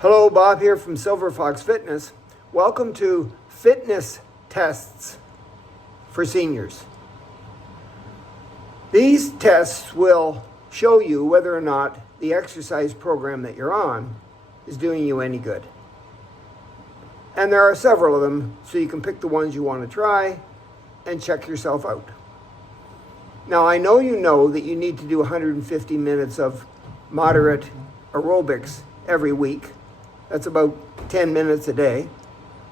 Hello, Bob here from Silver Fox Fitness. Welcome to fitness tests for seniors. These tests will show you whether or not the exercise program that you're on is doing you any good. And there are several of them, so you can pick the ones you want to try and check yourself out. Now, I know that you need to do 150 minutes of moderate aerobics every week. That's about 10 minutes a day,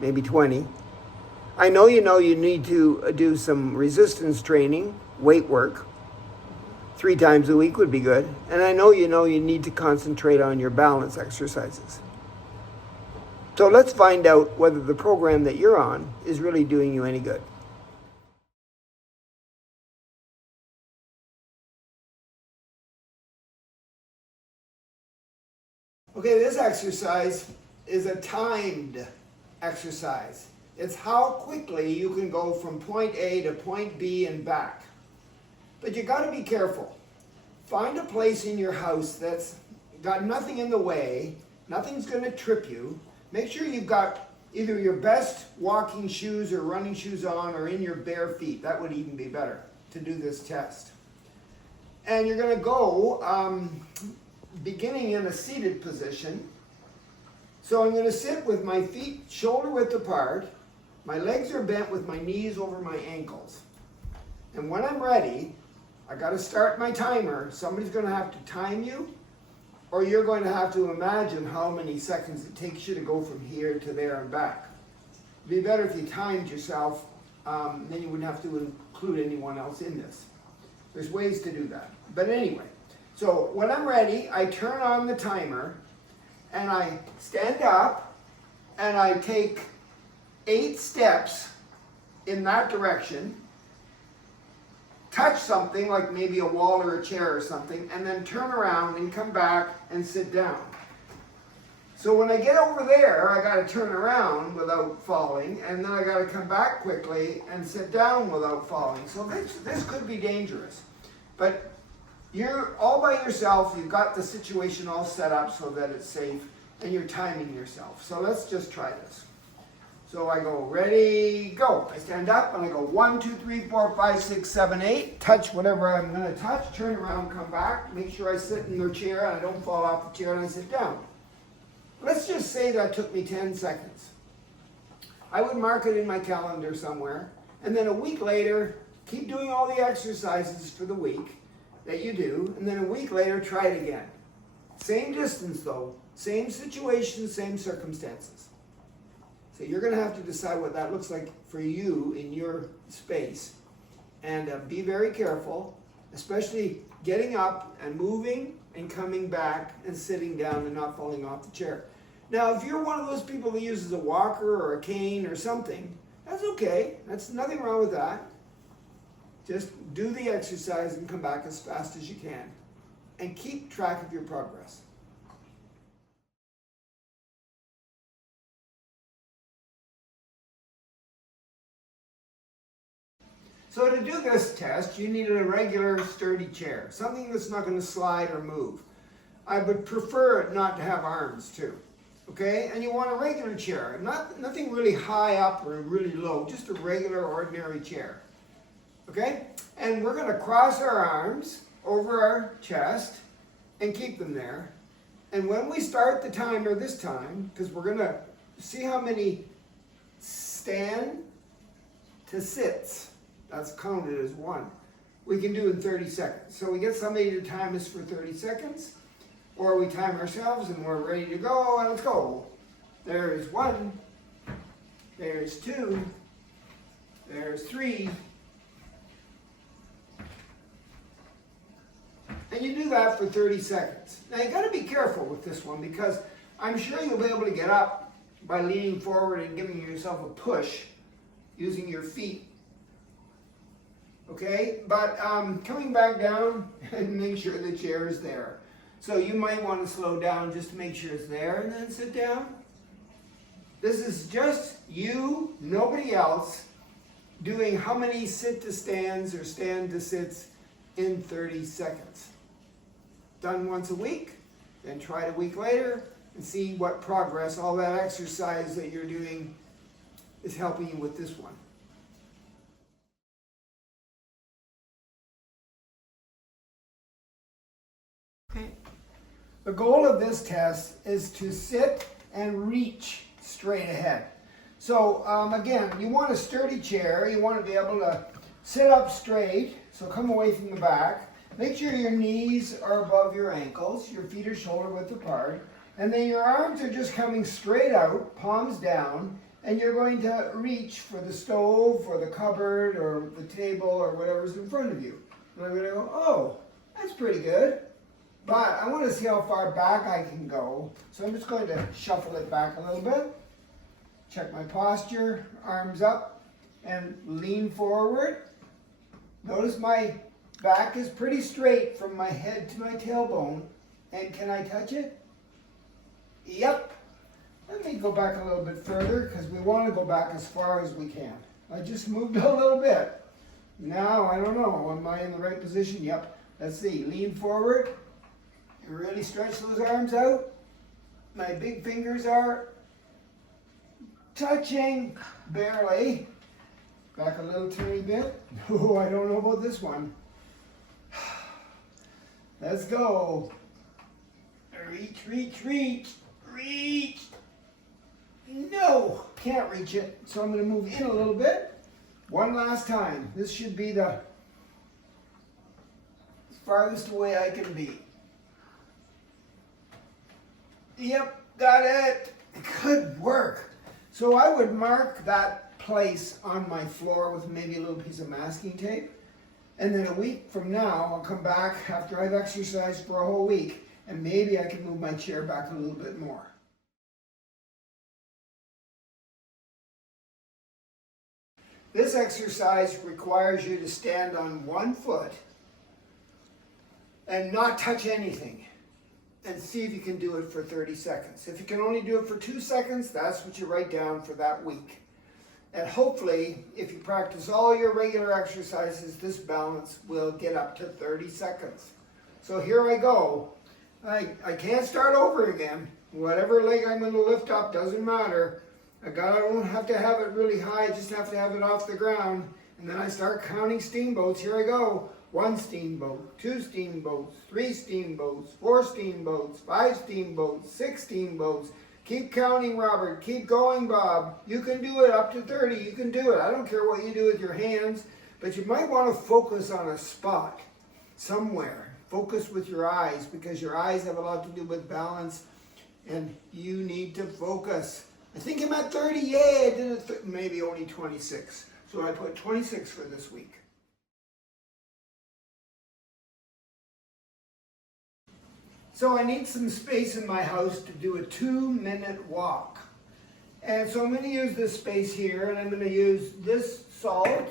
maybe 20. I know you need to do some resistance training, weight work. 3 times a week would be good. And I know you need to concentrate on your balance exercises. So let's find out whether the program that you're on is really doing you any good. Okay, this exercise is a timed exercise. It's how quickly you can go from point A to point B and back. But you got to be careful. Find a place in your house that's got nothing in the way, nothing's going to trip you. Make sure you've got either your best walking shoes or running shoes on or in your bare feet. That would even be better to do this test. And you're going to go beginning in a seated position. So I'm going to sit with my feet shoulder width apart. My legs are bent with my knees over my ankles. And when I'm ready, I got to start my timer. Somebody's going to have to time you, or you're going to have to imagine how many seconds it takes you to go from here to there and back. It'd be better if you timed yourself, then you wouldn't have to include anyone else in this. There's ways to do that. But anyway, so when I'm ready, I turn on the timer and I stand up and I take 8 steps in that direction, touch something like maybe a wall or a chair or something, and then turn around and come back and sit down. So when I get over there, I got to turn around without falling, and then I got to come back quickly and sit down without falling. So this could be dangerous. But you're all by yourself, you've got the situation all set up so that it's safe, and you're timing yourself. So let's just try this. So I go, ready, go. I stand up and I go 1, 2, 3, 4, 5, 6, 7, 8. Touch whatever I'm going to touch, turn around, come back, make sure I sit in the chair and I don't fall off the chair and I sit down. Let's just say that took me 10 seconds. I would mark it in my calendar somewhere, and then a week later, keep doing all the exercises for the week that you do, and then a week later, try it again. Same distance though, same situation, same circumstances. So you're going to have to decide what that looks like for you in your space. And be very careful, especially getting up and moving and coming back and sitting down and not falling off the chair. Now, if you're one of those people that uses a walker or a cane or something, that's okay. That's nothing wrong with that. Just do the exercise and come back as fast as you can. And keep track of your progress. So to do this test, you need a regular sturdy chair, something that's not going to slide or move. I would prefer it not to have arms too, okay? And you want a regular chair, nothing really high up or really low, just a regular ordinary chair, okay? And we're going to cross our arms over our chest and keep them there. And when we start the timer this time, because we're going to see how many stand to sits, that's counted as 1, we can do in 30 seconds. So we get somebody to time us for 30 seconds, or we time ourselves and we're ready to go, and let's go. There's 1, there's 2, there's 3, and you do that for 30 seconds. Now you got to be careful with this one, because I'm sure you'll be able to get up by leaning forward and giving yourself a push using your feet. Okay, but coming back down and make sure the chair is there. So you might want to slow down just to make sure it's there and then sit down. This is just you, nobody else, doing how many sit to stands or stand to sits in 30 seconds. Done once a week, then try it a week later, and see what progress all that exercise that you're doing is helping you with this one. Okay. The goal of this test is to sit and reach straight ahead. So again, you want a sturdy chair. You want to be able to sit up straight, so come away from the back. Make sure your knees are above your ankles, your feet are shoulder width apart, and then your arms are just coming straight out, palms down, and you're going to reach for the stove or the cupboard or the table or whatever's in front of you. And I'm going to go, oh, that's pretty good. But I want to see how far back I can go, so I'm just going to shuffle it back a little bit. Check my posture, arms up, and lean forward. Notice my back is pretty straight from my head to my tailbone. And can I touch it? Yep. Let me go back a little bit further because we want to go back as far as we can. I just moved a little bit. Now, I don't know, am I in the right position? Yep. Let's see, lean forward. You really stretch those arms out. My big fingers are touching, barely. Back a little tiny bit. Oh, I don't know about this one. Let's go. Reach, reach, reach, reach. No, can't reach it. So I'm going to move in a little bit. One last time. This should be the farthest away I can be. Yep, got it. Good work. So I would mark that place on my floor with maybe a little piece of masking tape. And then a week from now, I'll come back after I've exercised for a whole week, and maybe I can move my chair back a little bit more. This exercise requires you to stand on one foot and not touch anything, and see if you can do it for 30 seconds. If you can only do it for 2 seconds, that's what you write down for that week. And hopefully, if you practice all your regular exercises, this balance will get up to 30 seconds. So here I go. I can't start over again. Whatever leg I'm going to lift up doesn't matter. I don't have to have it really high, I just have to have it off the ground. And then I start counting steamboats. Here I go. 1 steamboat, 2 steamboats, 3 steamboats, 4 steamboats, 5 steamboats, 6 steamboats. Keep counting, Robert. Keep going, Bob. You can do it up to 30. You can do it. I don't care what you do with your hands, but you might want to focus on a spot somewhere. Focus with your eyes, because your eyes have a lot to do with balance, and you need to focus. I think I'm at 30. Yeah, I did it. Maybe only 26. So I put 26 for this week. So I need some space in my house to do a 2-minute walk. And so I'm going to use this space here, and I'm going to use this salt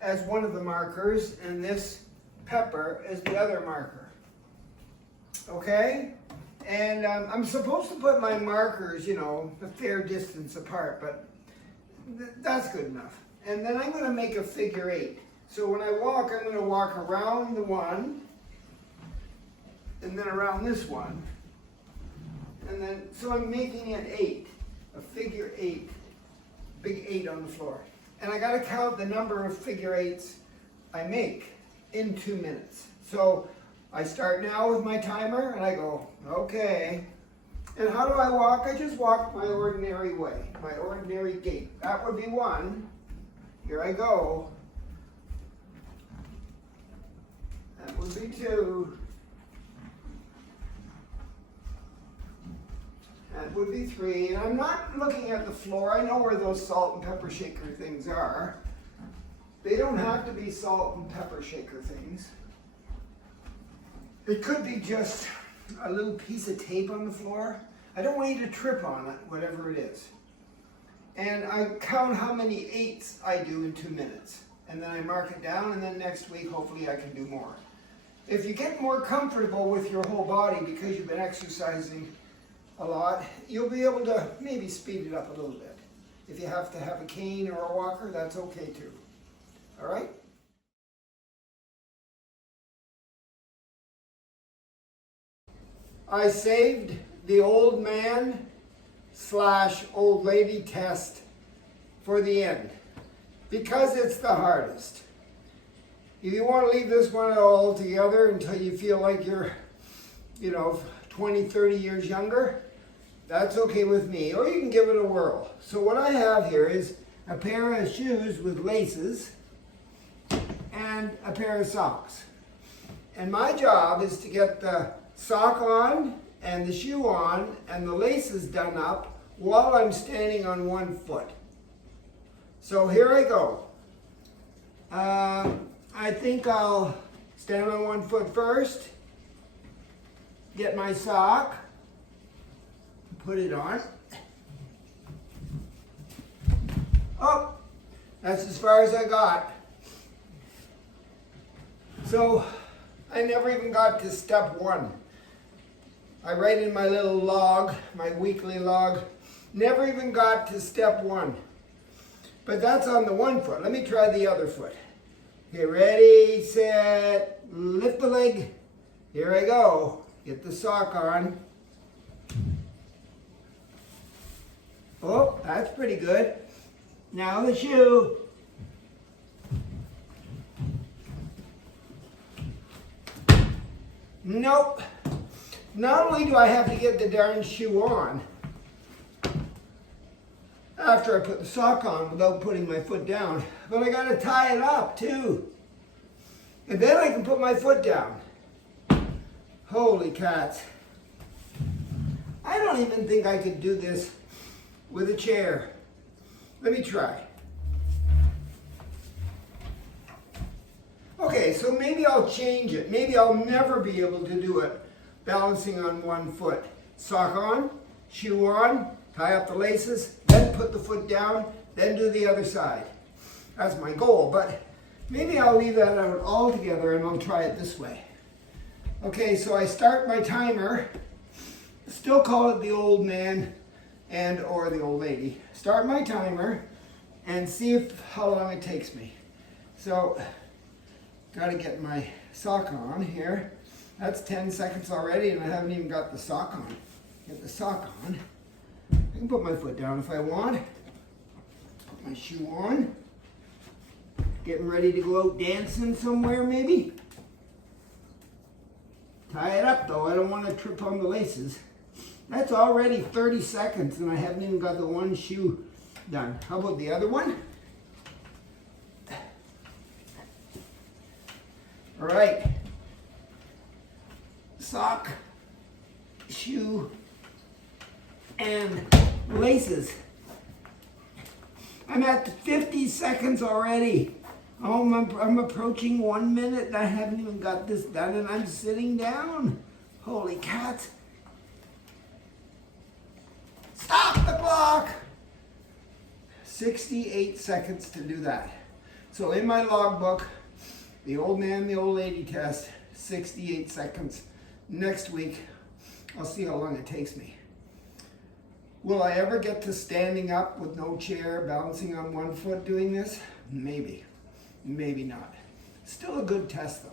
as one of the markers, and this pepper as the other marker. Okay? And I'm supposed to put my markers, you know, a fair distance apart, but that's good enough. And then I'm going to make a figure 8. So when I walk, I'm going to walk around the one, and then around this one, and then, so I'm making an 8, a figure 8, big 8 on the floor. And I gotta count the number of figure 8s I make in 2 minutes. So I start now with my timer, and I go, okay. And how do I walk? I just walk my ordinary way, my ordinary gait. That would be 1. Here I go. That would be 2. That would be 3, and I'm not looking at the floor. I know where those salt and pepper shaker things are. They don't have to be salt and pepper shaker things. It could be just a little piece of tape on the floor. I don't want you to trip on it, whatever it is. And I count how many 8s I do in 2 minutes. And then I mark it down, and then next week, hopefully I can do more. If you get more comfortable with your whole body because you've been exercising a lot, you'll be able to maybe speed it up a little bit. If you have to have a cane or a walker, that's okay too. All right? I saved the old man / old lady test for the end because it's the hardest. If you want to leave this one all together until you feel like you're, 20, 30 years younger, that's okay with me. Or you can give it a whirl. So what I have here is a pair of shoes with laces and a pair of socks. And my job is to get the sock on and the shoe on and the laces done up while I'm standing on one foot. So here I go. I think I'll stand on one foot first, get my sock, put it on. Oh, that's as far as I got. So I never even got to step one. I write in my little log, my weekly log, never even got to step one. But that's on the one foot. Let me try the other foot. Okay, ready, set, lift the leg. Here I go. Get the sock on. Oh, that's pretty good. Now the shoe. Nope. Not only do I have to get the darn shoe on after I put the sock on without putting my foot down, but I gotta tie it up too. And then I can put my foot down. Holy cats. I don't even think I could do this with a chair. Let me try. Okay, so maybe I'll change it. Maybe I'll never be able to do it balancing on one foot. Sock on, shoe on, tie up the laces, then put the foot down, then do the other side. That's my goal, but maybe I'll leave that out altogether and I'll try it this way. Okay, so I start my timer, still call it the old man and or the old lady. Start my timer and see how long it takes me. So, gotta get my sock on here. That's 10 seconds already and I haven't even got the sock on. Get the sock on. I can put my foot down if I want. Put my shoe on. Getting ready to go out dancing somewhere maybe. Tie it up though, I don't want to trip on the laces. That's already 30 seconds and I haven't even got the one shoe done. How about the other one? All right. Sock, shoe, and laces. I'm at 50 seconds already. Oh, I'm approaching 1 minute and I haven't even got this done and I'm sitting down. Holy cats. Stop the clock! 68 seconds to do that. So in my logbook, the old man, the old lady test, 68 seconds. Next week, I'll see how long it takes me. Will I ever get to standing up with no chair, balancing on one foot doing this? Maybe. Maybe not. Still a good test though.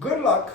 Good luck.